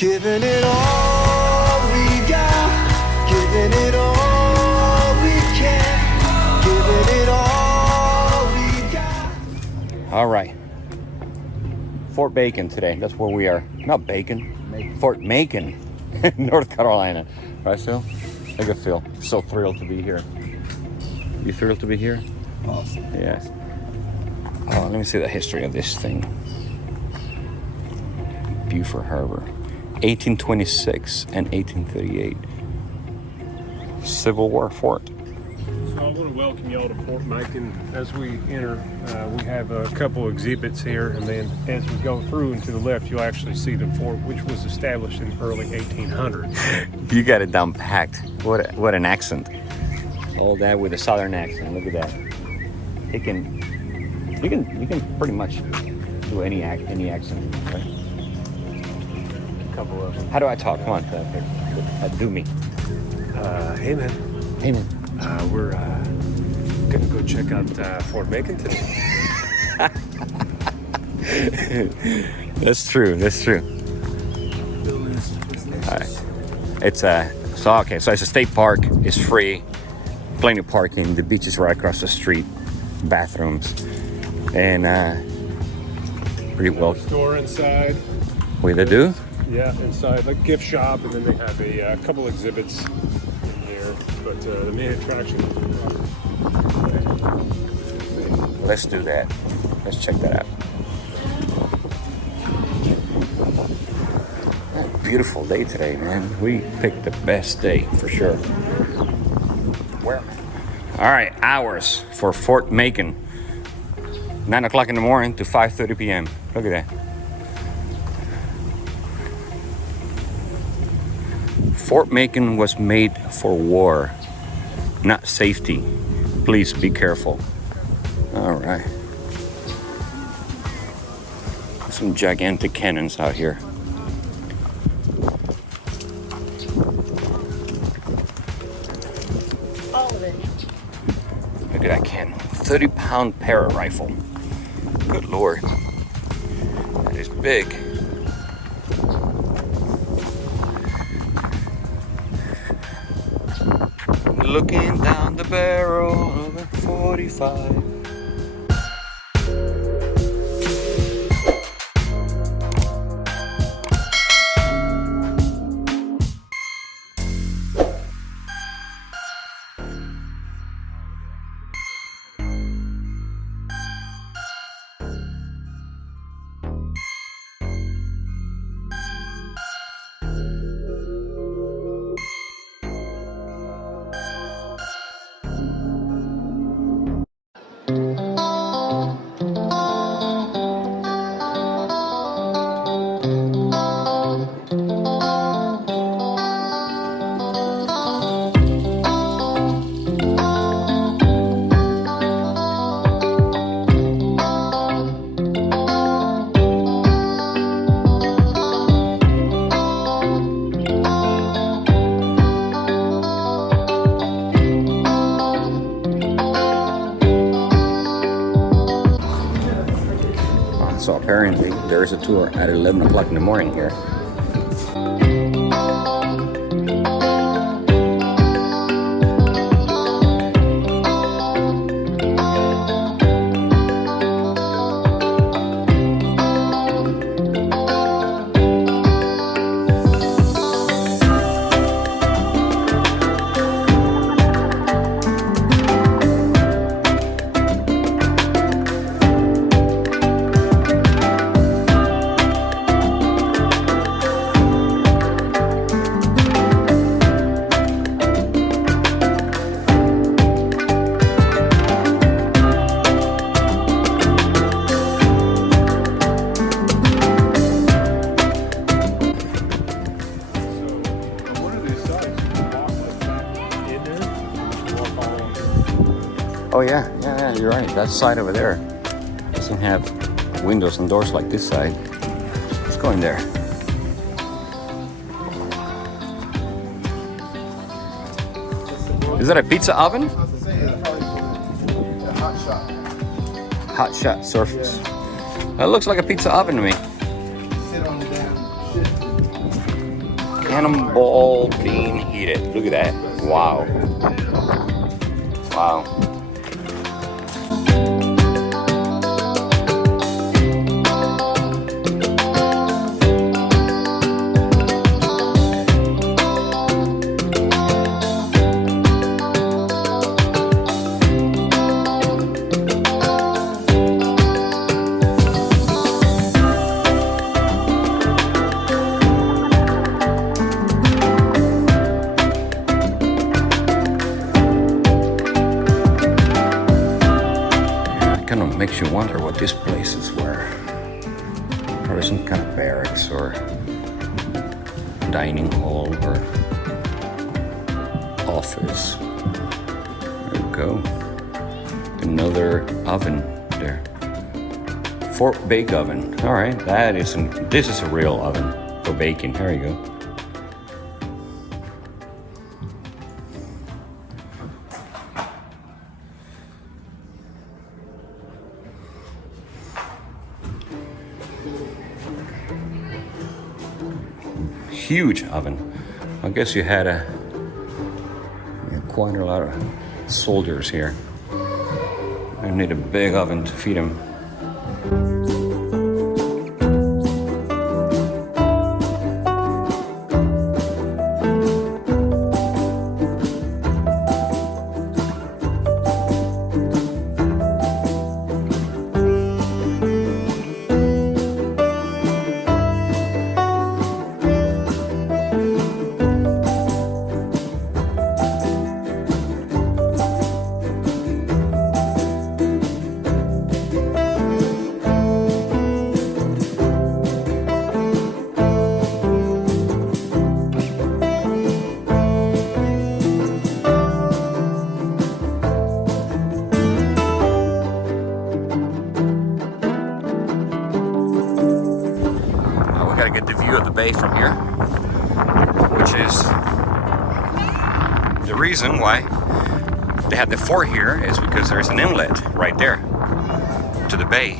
Giving it all we got, giving it all we can, giving it all we got. All right. Fort Macon today. That's where we are. Not Bacon. Fort Macon, North Carolina. Right, Phil? Look at Phil. So thrilled to be here. You thrilled to be here? Awesome. Yes. Oh, let me see the history of this thing. Beaufort Harbor. 1826 and 1838. Civil War fort. So I want to welcome y'all to Fort Macon. As we enter, we have a couple exhibits here, and then as we go through and to the left, you'll actually see the fort, which was established in the early 1800s. You got it down packed. What an accent. All that with a southern accent. Look at that. You can pretty much do any accent, right? A couple of them. How do I talk? Come on, do me. Hey man. Hey man. We're gonna go check out Fort Macon today. That's true. All right. It's so it's a state park. It's free, plenty of parking. The beach is right across the street, bathrooms, and pretty well. Store inside. Wait, they do? Yeah, inside, like gift shop, and then they have a couple exhibits in here. But the main attraction is Let's do that. Let's check that out. Beautiful day today, man. We picked the best day for sure. Where? All right, hours for Fort Macon. 9 o'clock in the morning to 5:30 p.m. Look at that. Fort Macon was made for war, not safety. Please be careful. All right. Some gigantic cannons out here. Look at that cannon. 30-pound Parrot rifle. Good Lord. That is big. Looking down the barrel of a 45. So apparently there is a tour at 11 o'clock in the morning here. Oh yeah, you're right. That side over there doesn't have windows and doors like this side. Let's go in there. Is that a pizza oven? Hot shot surface. That looks like a pizza oven to me. cannonball being heated. Look at that. Wow. Wow. Kind of makes you wonder what these places were. Or some kind of barracks or dining hall or office. There we go. Another oven there. Fort Bake Oven. All right, this is a real oven for baking. There you go. Huge oven. I guess you had quite a lot of soldiers here. I need a big oven to feed them. Gotta get the view of the bay from here, which is the reason why they have the fort here is because there's an inlet right there to the bay,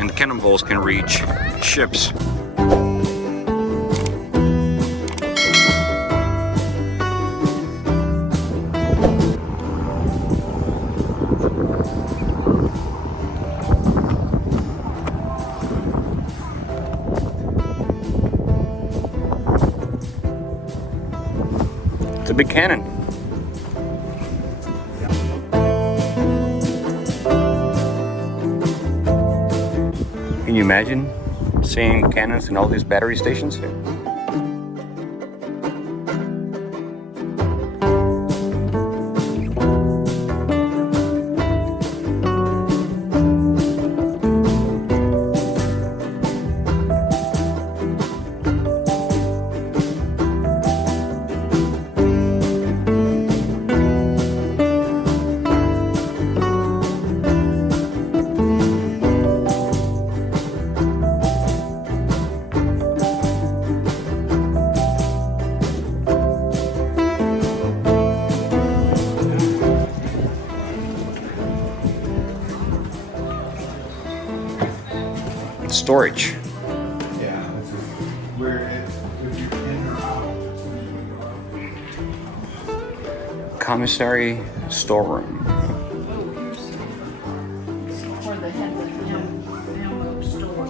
and the cannonballs can reach ships. It's a big cannon. Can you imagine seeing cannons in all these battery stations here? Storage. Yeah, that's where if you're in or out. Commissary storeroom. Where they had the ammo store.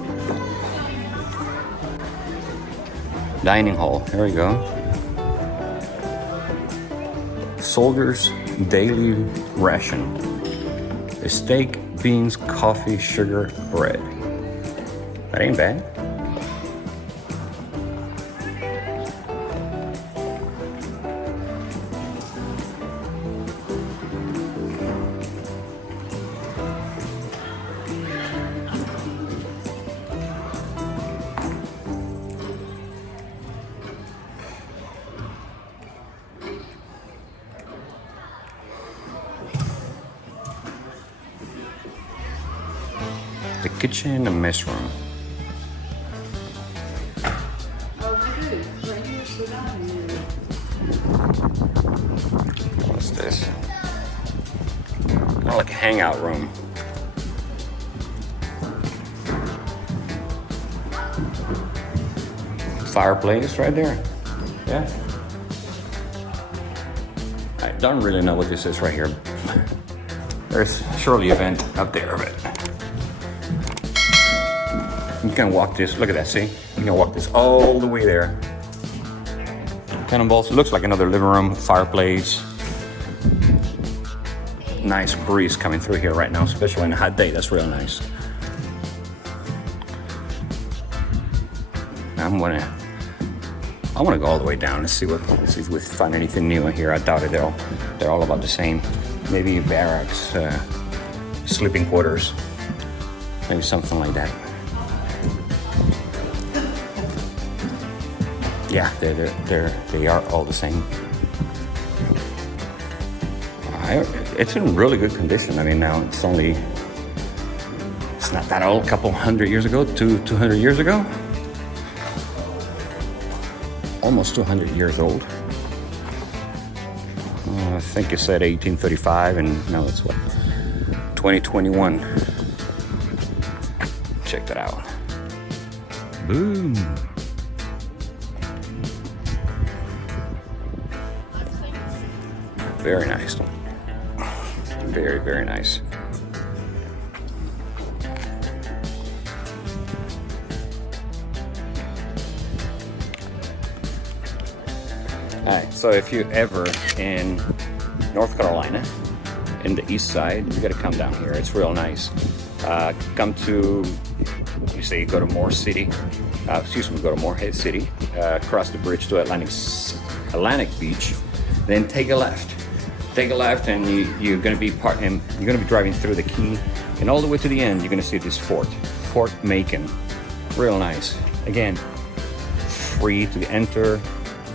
Dining hall. There we go. Soldiers' daily ration. A steak, beans, coffee, sugar, bread. That ain't bad. The kitchen and mess room. What's this? Kind of like a hangout room. fireplace right there. Yeah. I don't really know what this is right here. There's surely a vent up there, but you can walk this. Look at that, see? You can walk this all the way there. Cannonballs. It looks like another living room, fireplace. Nice breeze coming through here right now, especially on a hot day. That's real nice. I want to go all the way down and see if we find anything new in here. I doubt it. They're all about the same. Maybe barracks, sleeping quarters, maybe something like that. Yeah, they are all the same. It's in really good condition. I mean, now it's not that old. A couple hundred years ago, 200 years ago. Almost 200 years old. I think it said 1835, and now it's what? 2021. Check that out. Boom. Very nice. Very, very nice. Alright, so if you're ever in North Carolina, in the east side, you gotta come down here. It's real nice. Come to, you say you go to Moore City, go to Moorhead City, cross the bridge to Atlantic Beach, then take a left. Take a left, and you're gonna be driving through the key, and all the way to the end, you're gonna see this Fort Macon. Real nice. Again, free to enter,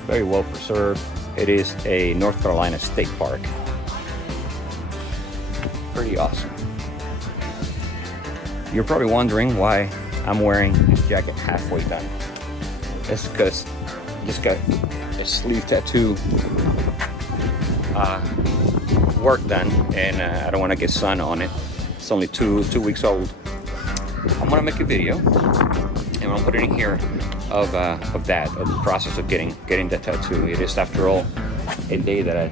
very well preserved. It is a North Carolina State Park. Pretty awesome. You're probably wondering why I'm wearing this jacket halfway done. It's because I just got a sleeve tattoo work done, and I don't want to get sun on it. It's only two weeks old. I'm gonna make a video, and I'll put it in here of the process of getting the tattoo. It is, after all, a day that I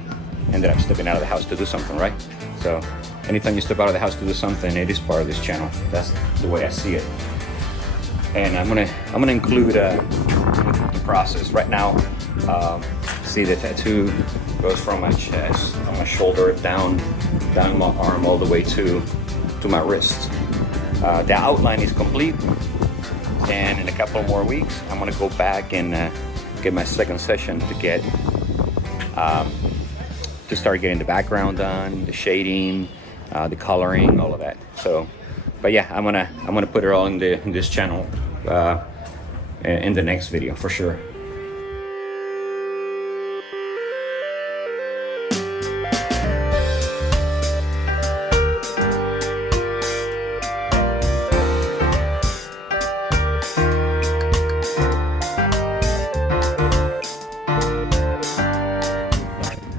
ended up stepping out of the house to do something, right? So anytime you step out of the house to do something, it is part of this channel. That's the way I see it. And I'm gonna include the process right now. See, the tattoo goes from my chest, on my shoulder, down my arm, all the way to my wrist. The outline is complete, and in a couple more weeks, I'm gonna go back and get my second session to start getting the background done, the shading, the coloring, all of that. So, but yeah, I'm gonna put it all in this channel in the next video for sure.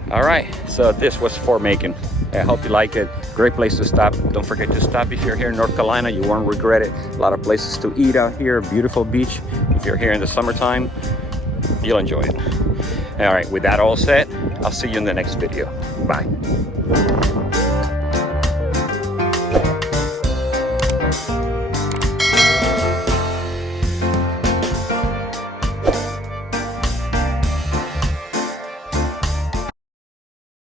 All right, so this was Fort Macon. I hope you like it. Great place to stop. Don't forget to stop if you're here in North Carolina. You won't regret it. A lot of places to eat out here. Beautiful beach. If you're here in the summertime, you'll enjoy it. All right, with that all said, I'll see you in the next video. Bye.